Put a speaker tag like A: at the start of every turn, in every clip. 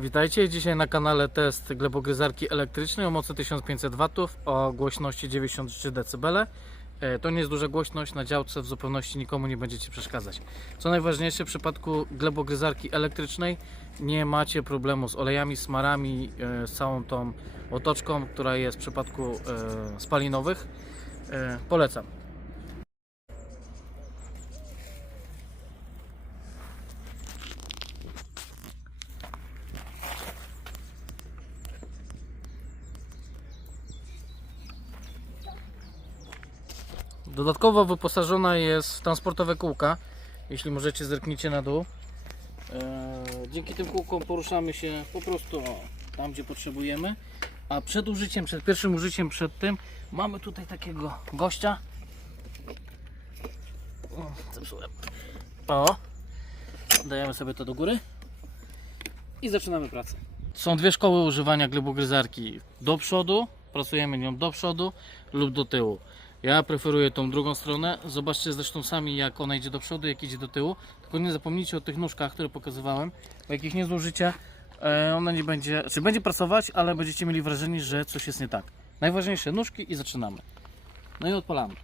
A: Witajcie, dzisiaj na kanale test glebogryzarki elektrycznej o mocy 1500 W o głośności 93 dB. E, To nie jest duża głośność, na działce w zupełności nikomu nie będziecie przeszkadzać. Co najważniejsze w przypadku glebogryzarki elektrycznej nie macie problemu z olejami, smarami, e, z całą tą otoczką, która jest w przypadku e, spalinowych. Polecam. Dodatkowo wyposażona jest w transportowe kółka. Jeśli możecie, zerknijcie na dół. Eee, Dzięki tym kółkom poruszamy się po prostu tam, gdzie potrzebujemy. A przed użyciem, przed pierwszym użyciem, przed tym, mamy tutaj takiego gościa. Zepsułem. O, dajemy sobie to do góry i zaczynamy pracę. Są dwie szkoły używania glebogryzarki. Do przodu, pracujemy nią do przodu lub do tyłu. Ja preferuję tą drugą stronę. Zobaczcie zresztą sami jak ona idzie do przodu, jak idzie do tyłu. Tylko nie zapomnijcie o tych nóżkach, które pokazywałem, jak ich nie zużycie, e, ona nie będzie, czy będzie pracować, ale będziecie mieli wrażenie, że coś jest nie tak. Najważniejsze nóżki i zaczynamy. No i odpalamy.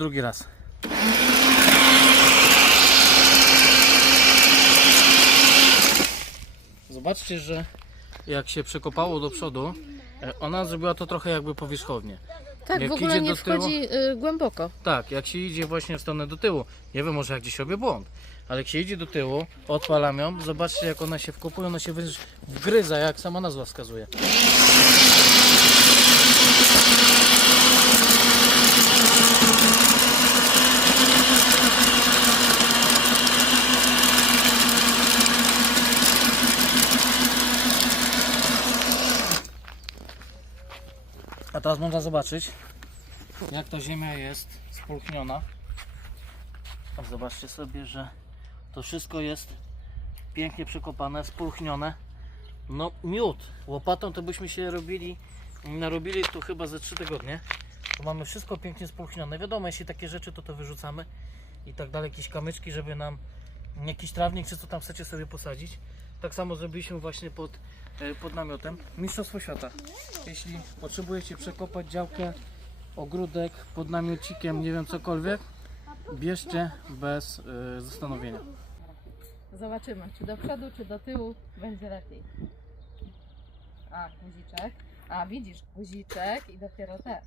A: Drugi raz. Zobaczcie, że jak się przekopało do przodu, e, ona zrobiła to trochę jakby powierzchownie.
B: Tak,
A: Jak
B: w ogóle nie
A: tyłu-
B: wchodzi y, głęboko.
A: Tak, jak się idzie właśnie w stronę do tyłu, nie wiem, może jak gdzieś robię błąd, ale jak się idzie do tyłu, odpalam ją, zobaczcie jak ona się wkopuje, ona się wgryza, jak sama nazwa wskazuje. Teraz można zobaczyć, jak ta ziemia jest spulchniona. Zobaczcie sobie, że to wszystko jest pięknie przekopane, spulchnione. No miód. Łopatą to byśmy się robili, narobili tu chyba ze 3 tygodnie. Tu mamy wszystko pięknie spulchnione. Wiadomo, jeśli takie rzeczy, to to wyrzucamy i tak dalej, jakieś kamyczki, żeby nam jakiś trawnik, czy co tam chcecie sobie posadzić. Tak samo zrobiliśmy właśnie pod, pod namiotem. Mistrzostwo świata. Jeśli potrzebujecie przekopać działkę, ogródek pod namiocikiem, nie wiem cokolwiek, bierzcie bez y, zastanowienia.
B: Zobaczymy, czy do przodu, czy do tyłu będzie lepiej. A, guziczek. A, widzisz, guziczek i dopiero te.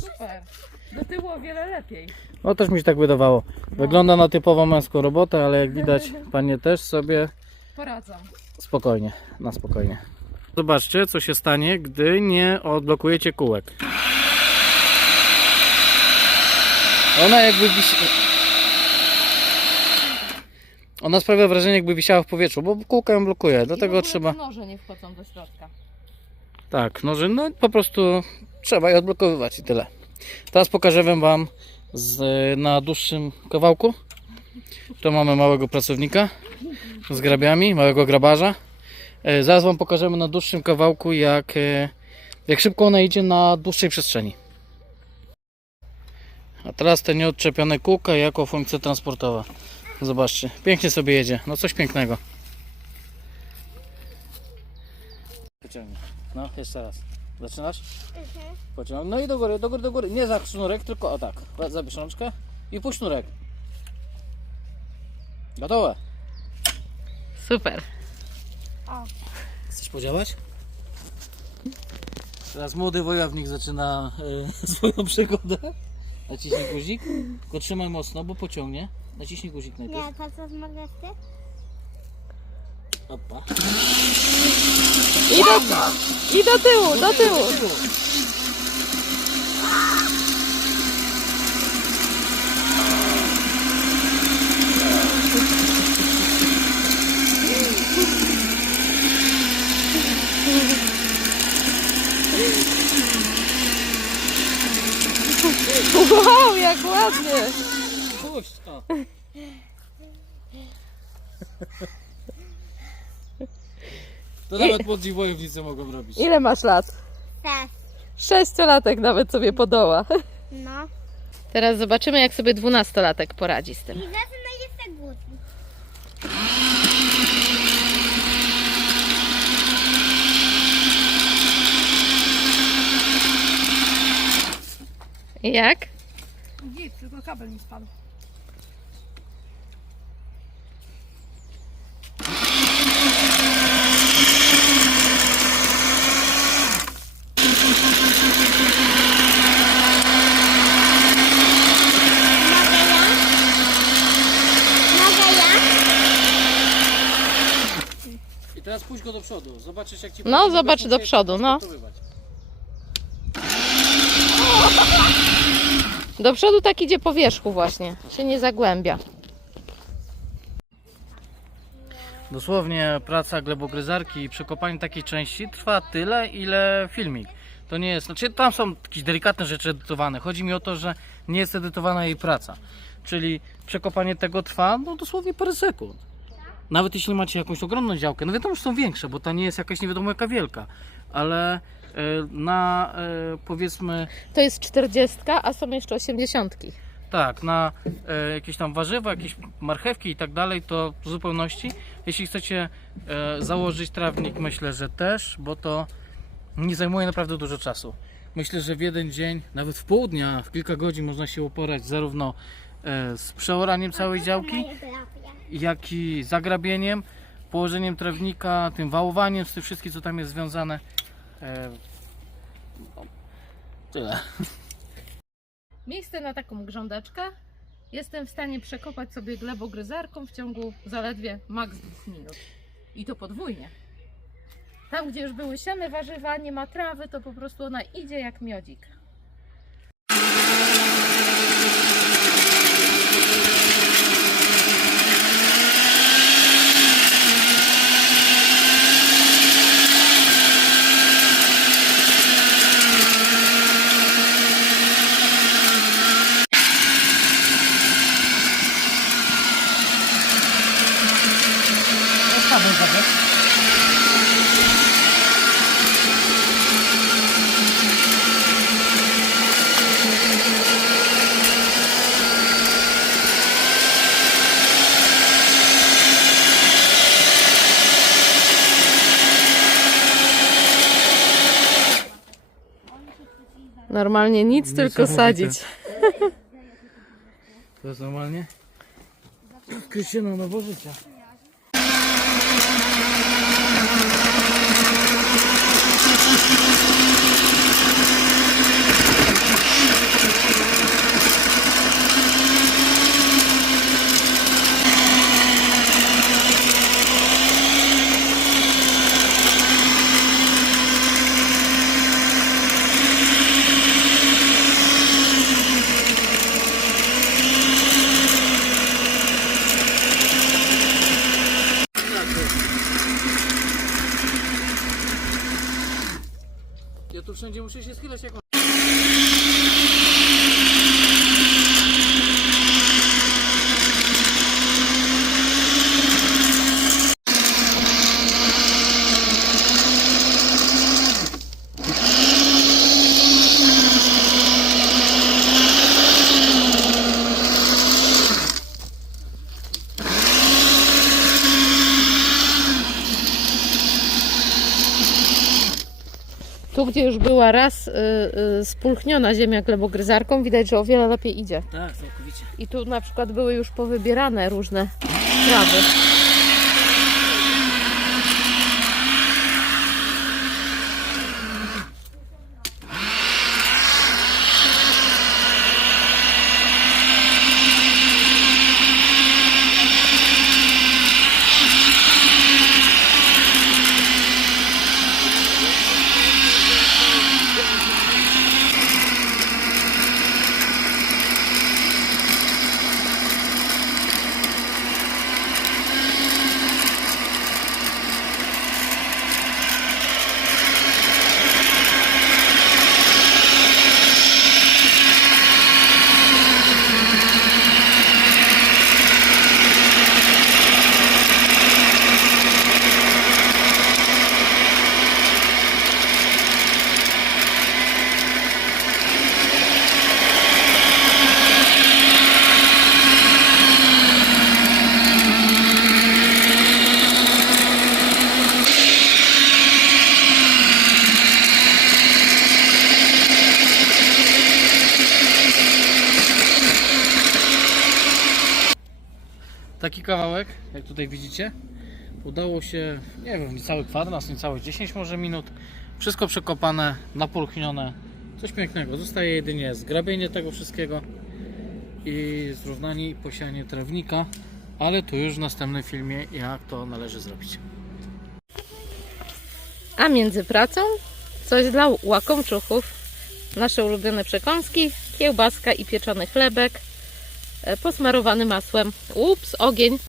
B: Super. Do tyłu o wiele lepiej.
A: No też mi się tak wydawało. Wygląda na typowo męską robotę, ale jak widać, panie też sobie
B: Poradzą.
A: spokojnie, na spokojnie. Zobaczcie, co się stanie, gdy nie odblokujecie kółek. Ona jakby wisi... Ona sprawia wrażenie, jakby wisiała w powietrzu, bo kółka ją blokuje,
B: I
A: dlatego
B: w ogóle
A: trzeba...
B: noże nie wchodzą do środka.
A: Tak, noży, no po prostu trzeba je odblokowywać i tyle. Teraz pokażę Wam z, na dłuższym kawałku. Tu mamy małego pracownika z grabiami, małego grabarza. E, Zaraz Wam pokażemy na dłuższym kawałku, jak, e, jak szybko ona idzie na dłuższej przestrzeni. A teraz te nieodczepione kółka jako funkcja transportowa. Zobaczcie, pięknie sobie jedzie. No coś pięknego. No, jeszcze raz. Zaczynasz? Pociąg. No i do góry, do góry, do góry. Nie za sznurek, tylko o tak. Zabierz rączkę i puść sznurek. Gotowe.
B: Super.
A: Chcesz podziałać? Teraz młody wojownik zaczyna y, swoją przygodę. Naciśnij guzik, tylko trzymaj mocno, bo pociągnie. Naciśnij guzik najpierw.
C: Nie, to co z modesty?
A: Opa.
B: I do, I do tyłu, do tyłu. Wow, jak ładnie.
A: Puść, o. To nawet młodzi wojownicy mogą robić.
B: Ile masz lat?
C: Sześć.
B: Sześciolatek nawet sobie podoła.
C: No.
B: Teraz zobaczymy, jak sobie dwunastolatek poradzi z tym.
C: I zaczyna jest głodny.
B: Jak?
D: Nic, tylko kabel mi spadł.
A: Do przodu. Zobaczysz jak ci
B: No, zobacz do przodu, no. Do przodu tak idzie po wierzchu właśnie. Się nie zagłębia.
A: Dosłownie praca glebogryzarki i przekopanie takiej części trwa tyle, ile filmik. To nie jest, znaczy tam są jakieś delikatne rzeczy edytowane. Chodzi mi o to, że nie jest edytowana jej praca. Czyli przekopanie tego trwa no, dosłownie parę sekund. Nawet jeśli macie jakąś ogromną działkę, no wiadomo, że są większe, bo ta nie jest jakaś nie wiadomo jaka wielka, ale e, na e, powiedzmy
B: To jest 40, a są jeszcze 80.
A: tak, na e, jakieś tam warzywa, jakieś marchewki i tak dalej, to w zupełności. Jeśli chcecie założyć trawnik, myślę, że też, bo to nie zajmuje naprawdę dużo czasu. Myślę, że w jeden dzień, nawet w pół dnia, w kilka godzin można się uporać zarówno e, z przeoraniem całej działki, jak i zagrabieniem, położeniem trawnika, tym wałowaniem, z tym wszystkim, co tam jest związane. E, no, tyle.
B: Miejsce na taką grządeczkę jestem w stanie przekopać sobie glebogryzarką w ciągu zaledwie maks 2 minut. I to podwójnie. Tam, gdzie już były siane warzywa, nie ma trawy, to po prostu ona idzie jak miodzik.
A: Kabel zabrać.
B: Normalnie nic, tylko sadzić.
A: To jest normalnie? Krystyna nowo życia. Tu wszędzie muszę się schylać jak
B: gdzie już była raz y, y, spulchniona ziemia glebogryzarką, widać, że o wiele lepiej idzie.
A: Tak, całkowicie.
B: I tu na przykład były już powybierane różne trawy.
A: Taki kawałek, jak tutaj widzicie. Udało się, nie wiem, niecały kwadrans, niecałe 10 może minut. Wszystko przekopane, napolchnione. Coś pięknego. Zostaje jedynie zgrabienie tego wszystkiego i zrównanie i posianie trawnika. Ale tu już w następnym filmie, jak to należy zrobić.
B: A między pracą coś dla łakomczuchów. Nasze ulubione przekąski, kiełbaska i pieczony chlebek posmarowany masłem. Ups, ogień.